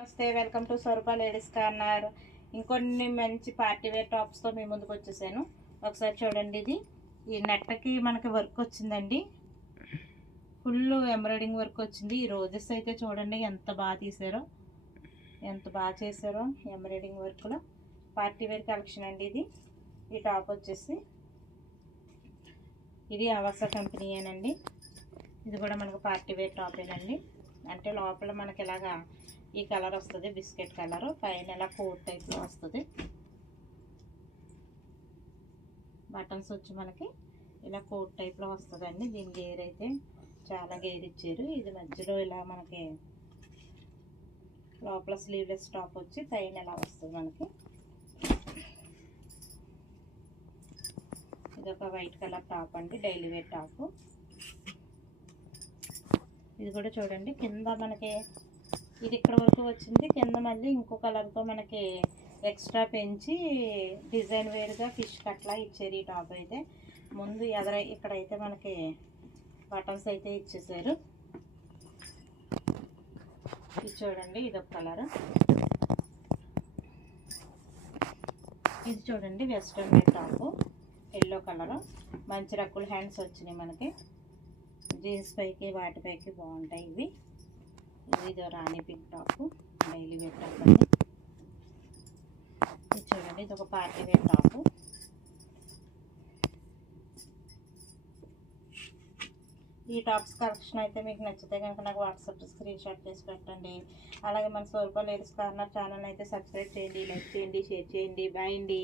నమస్తే, welcome to Swaroopa ladies corner. ఇంకొన్ని మంచి పార్టీ వేర్ టాప్స్తో మీ ముందుకు వచ్చేసాను. ఒకసారి చూడండి, ఇది ఈ నెట్టకి మనకి వర్క్ వచ్చిందండి. ఫుల్ ఎంబ్రాయిడింగ్ వర్క్ వచ్చింది. ఈ రోజెస్ అయితే చూడండి ఎంత బాగా తీసారో, ఎంత బాగా చేశారో ఎంబ్రాయిడింగ్ వర్క్లో. పార్టీ వేర్ కలెక్షన్ అండి ఇది. ఈ టాప్ వచ్చేసి ఇది అవసా కంపెనీయేనండి. ఇది కూడా మనకు పార్టీ వేర్ టాపేనండి. అంటే లోపల మనకి ఇలాగా ఈ కలర్ వస్తుంది, బిస్కెట్ కలర్, పైన ఇలా కోట్ టైప్లో వస్తుంది. బటన్స్ వచ్చి మనకి ఇలా కోట్ టైప్లో వస్తుందండి. దీని గేర్ అయితే చాలా గేర్ ఇచ్చారు. ఇది మధ్యలో ఇలా మనకి లోపల స్లీవ్లెస్ టాప్ వచ్చి పైన ఇలా వస్తుంది మనకి. ఇది ఒక వైట్ కలర్ టాప్ అండి, డైలీ వేర్ టాప్. ఇది కూడా చూడండి, కింద మనకి ఇది ఇక్కడ వరకు వచ్చింది, కింద మళ్ళీ ఇంకో కలర్తో మనకి ఎక్స్ట్రా పెంచి డిజైన్ వేరుగా ఫిష్ కట్లా ఇచ్చారు. ఈ టాప్ అయితే ముందు ఇక్కడైతే మనకి బటన్స్ అయితే ఇచ్చేసారు. ఇది చూడండి, ఇది ఒక కలర్. ఇది చూడండి, western wear top, yellow colour. మంచి రక్కుల హ్యాండ్స్ వచ్చినాయి మనకి. జీన్స్ పైకి వాటిపైకి బాగుంటాయి ఇవి. ఇది rani pink top, daily wear top అండి. ఇది చూడండి, ఇది ఒక పార్టీ వేర్ టాప్. ఈ టాప్స్ కలెక్షన్ అయితే మీకు నచ్చితే కనుక నాకు వాట్సాప్ స్క్రీన్ షాట్ చేసి పెట్టండి. అలాగే మన స్వరూప లేడీస్ కార్నర్ ఛానల్ అయితే సబ్స్క్రైబ్ చేయండి, లైక్ చేయండి, షేర్ చేయండి. బాయ్ అండి.